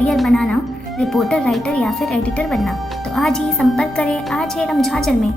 Career बनाना, reporter, writer या फिर editor बनना, तो आज ही संपर्क करें आज है रमझाझर में।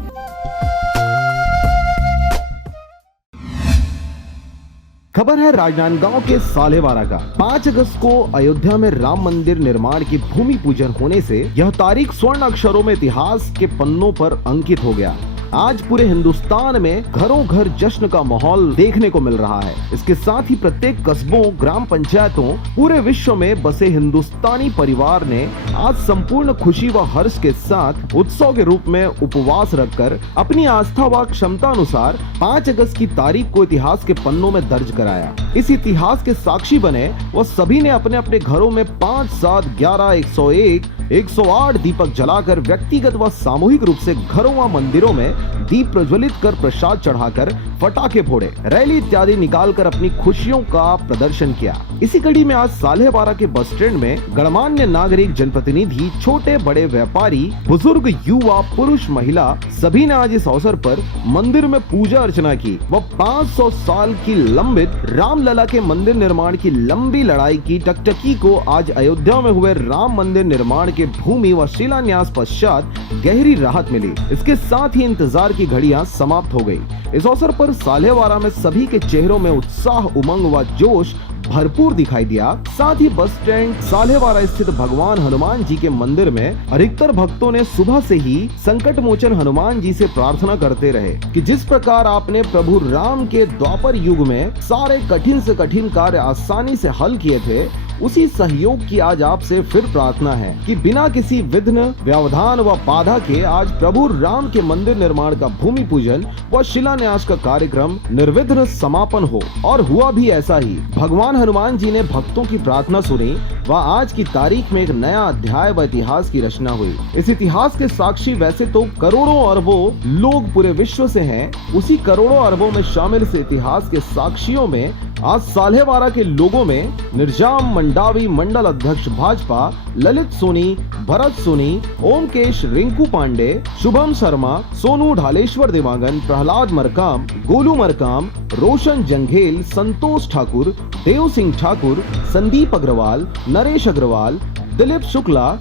खबर है राजनांदगांव के सालेवारा का। 5 अगस्त को अयोध्या में राम मंदिर निर्माण की भूमि पूजन होने से यह तारीख स्वर्ण अक्षरों में इतिहास के पन्नों पर अंकित हो गया। आज पूरे हिंदुस्तान में घरों घर जश्न का माहौल देखने को मिल रहा है। इसके साथ ही प्रत्येक कस्बों, ग्राम पंचायतों, पूरे विश्व में बसे हिंदुस्तानी परिवार ने आज संपूर्ण खुशी व हर्ष के साथ उत्सव के रूप में उपवास रखकर अपनी आस्था व क्षमता अनुसार 5 अगस्त की तारीख को इतिहास के पन्नों में दर्ज कराया। इस इतिहास के साक्षी बने व सभी ने अपने अपने घरों में 5, 7, 11, 101, 108 दीपक जलाकर व्यक्तिगत व सामूहिक रूप से घरों व मंदिरों में दीप प्रज्वलित कर प्रसाद चढ़ाकर पटाखे फोड़े, रैली इत्यादि निकालकर अपनी खुशियों का प्रदर्शन किया। इसी कड़ी में आज सालेवारा के बस स्टैंड में गणमान्य नागरिक, जनप्रतिनिधि, छोटे बड़े व्यापारी, बुजुर्ग, युवा, पुरुष, महिला सभी ने आज इस अवसर पर मंदिर में पूजा अर्चना की व 500 साल की लंबित रामलला के मंदिर निर्माण की लंबी लड़ाई की टकटकी को आज अयोध्या में हुए राम मंदिर निर्माण के भूमि व शिलान्यास पश्चात गहरी राहत मिली। इसके साथ ही इंतजार की घड़ियां समाप्त हो गई। इस अवसर पर सालेवारा में सभी के चेहरों में उत्साह, उमंग व जोश भरपूर दिखाई दिया। साथ ही बस स्टैंड सालेवारा स्थित भगवान हनुमान जी के मंदिर में अधिकतर भक्तों ने सुबह से ही संकट मोचन हनुमान जी से प्रार्थना करते रहे कि जिस प्रकार आपने प्रभु राम के द्वापर युग में सारे कठिन से कठिन कार्य आसानी से हल किए थे, उसी सहयोग की आज आपसे फिर प्रार्थना है कि बिना किसी विघ्न, व्यवधान व बाधा के आज प्रभु राम के मंदिर निर्माण का भूमि पूजन व शिलान्यास का कार्यक्रम निर्विघ्न समापन हो। और हुआ भी ऐसा ही। भगवान हनुमान जी ने भक्तों की प्रार्थना सुनी व आज की तारीख में एक नया अध्याय व इतिहास की रचना हुई। इस इतिहास के साक्षी वैसे तो करोड़ों अरबों लोग पूरे विश्व से हैं, उसी करोड़ों अरबों में शामिल इस इतिहास के साक्षियों में आज सालेवारा के लोगों में निर्जाम मंडावी मंडल अध्यक्ष भाजपा ललित सोनी, भरत सोनी, ओमकेश, रिंकू पांडे, शुभम शर्मा, सोनू ढालेश्वर देवांगन, प्रहलाद मरकाम, गोलू मरकाम, रोशन जंघेल, संतोष ठाकुर, देव सिंह ठाकुर, संदीप अग्रवाल, नरेश अग्रवाल, दिलीप शुक्ला,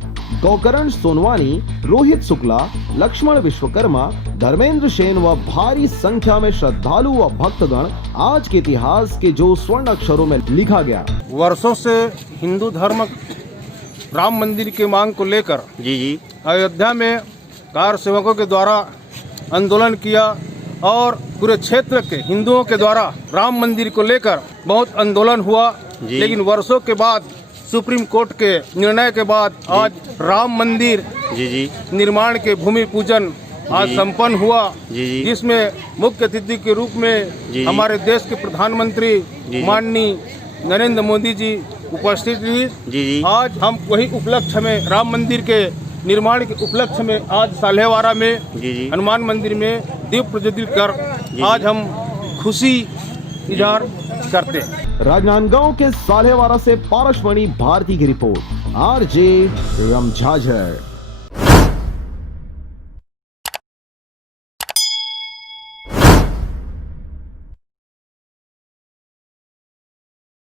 गौकरण सोनवानी, रोहित शुक्ला, लक्ष्मण विश्वकर्मा, धर्मेंद्र सेन व भारी संख्या में श्रद्धालु व भक्तगण आज के इतिहास के जो स्वर्ण अक्षरों में लिखा गया। वर्षों से हिंदू धर्म राम मंदिर की मांग को लेकर अयोध्या में कार सेवकों के द्वारा आंदोलन किया और पूरे क्षेत्र के हिंदुओं के द्वारा राम मंदिर को लेकर बहुत आंदोलन हुआ। लेकिन वर्षों के बाद सुप्रीम कोर्ट के निर्णय के बाद आज राम मंदिर निर्माण के भूमि पूजन आज संपन्न हुआ, जिसमें मुख्य अतिथि के रूप में हमारे देश के प्रधानमंत्री माननीय नरेंद्र मोदी जी उपस्थित हुई। आज हम वही उपलक्ष्य में राम मंदिर के निर्माण के उपलक्ष्य में आज सालेवारा में हनुमान मंदिर में दीप प्रज्वलित कर आज हम खुशी इजहार करते हैं। राजनांदगांव के सालेवारा से पारसमणि भारती की रिपोर्ट, RJ रमझाझर।